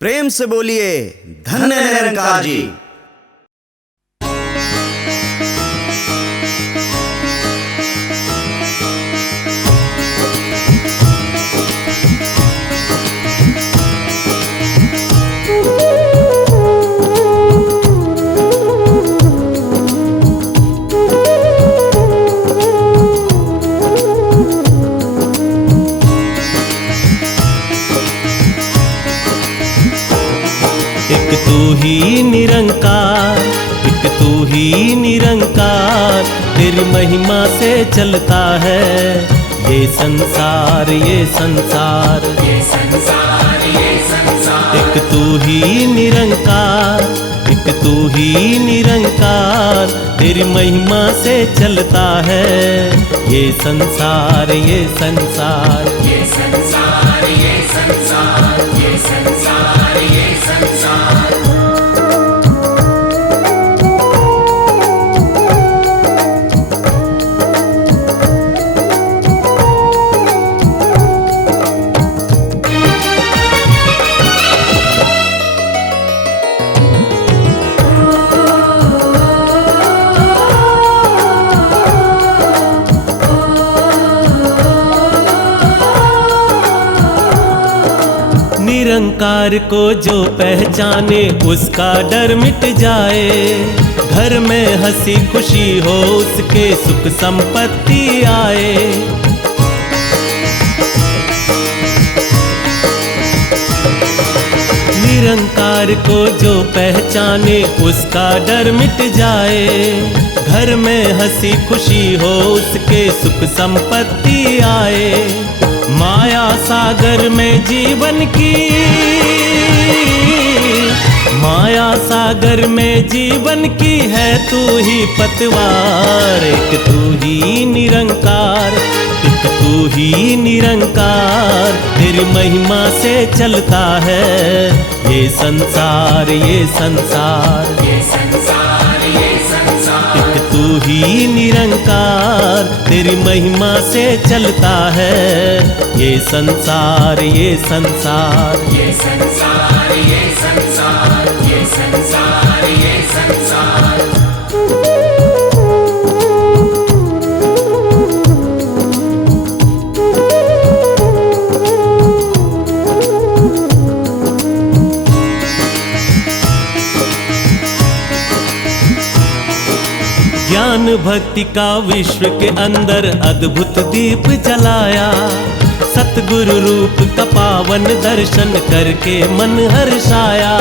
प्रेम से बोलिए धन्य निरंकार जी। एक तू ही निरंकार, एक तू ही निरंकार, तेरी महिमा से चलता है ये संसार, ये संसार, ये संसार, ये संसार। एक तू ही निरंकार, एक तू ही निरंकार, तेरी महिमा से चलता है ये संसार, ये संसार, ये संसार, ये संसार, ये संसार, ये संसार। निरंकार को जो पहचाने उसका डर मिट जाए, घर में हंसी खुशी हो उसके सुख संपत्ति आए। निरंकार को जो पहचाने उसका डर मिट जाए, घर में हंसी खुशी हो उसके सुख संपत्ति आए। माया सागर में जीवन की, माया सागर में जीवन की है तू ही पतवार। एक तू ही निरंकार, एक तू ही निरंकार, तेरी महिमा से चलता है ये संसार, ये संसार, ये संसार, ये संसार। एक तू ही निरंकार, तेरी महिमा से चलता है ये संसार, ये संसार, ये संसार, ये संसार, ये संसार, ये संसार। ज्ञान भक्ति का विश्व के अंदर अद्भुत दीप जलाया, सतगुरु रूप का पावन दर्शन करके मन हर्षाया।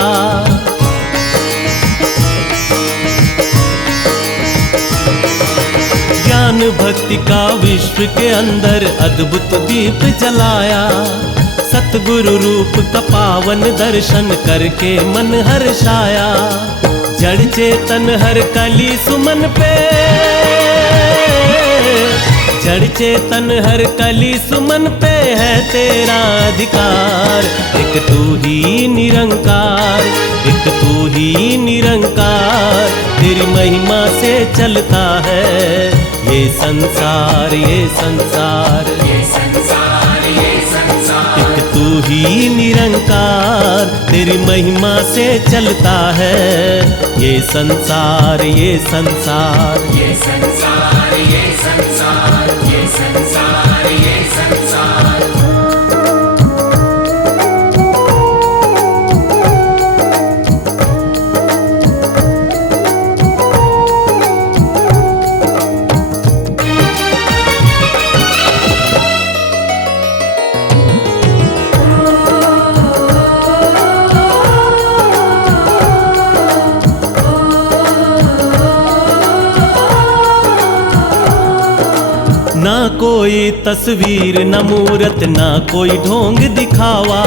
ज्ञान भक्ति का विश्व के अंदर अद्भुत दीप जलाया, सतगुरु रूप का पावन दर्शन करके मन हर्षाया। जड़ चेतन हर कली सुमन पे, जड़ चेतन हर कली सुमन पे है तेरा अधिकार। एक तू ही निरंकार, एक तू ही निरंकार, तेरी महिमा से चलता है ये संसार, ये संसार, ये संसार, ये संसार। एक तू ही निरंकार, तेरी महिमा से चलता है ये संसार, ये संसार, ये संसार, ये संसार, ये संसार, ये संसार। ना कोई तस्वीर न मूरत, ना कोई ढोंग दिखावा,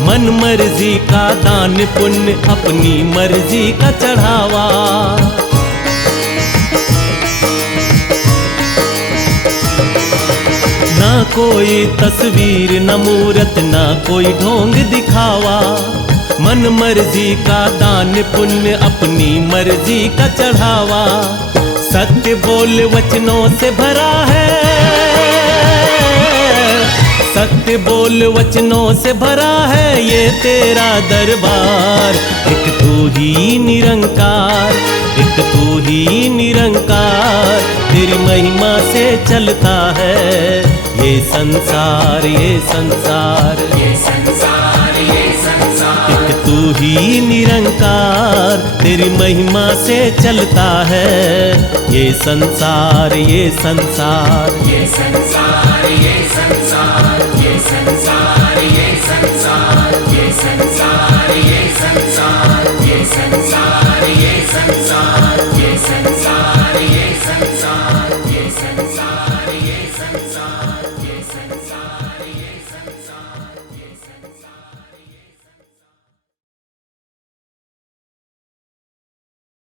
मन मर्जी का दान पुण्य अपनी मर्जी का चढ़ावा। ना कोई तस्वीर न मूरत, ना कोई ढोंग दिखावा, मन मर्जी का दान पुण्य अपनी मर्जी का चढ़ावा। सत्य बोल वचनों से भरा है, सत्य बोल वचनों से भरा है ये तेरा दरबार। एक तू ही निरंकार, एक तू ही निरंकार, तेरी महिमा से चलता है ये संसार, ये संसार, ये संसार, ये संसार। एक तू ही निरंकार, तेरी महिमा से चलता है ये संसार, ये संसार, ये संसार।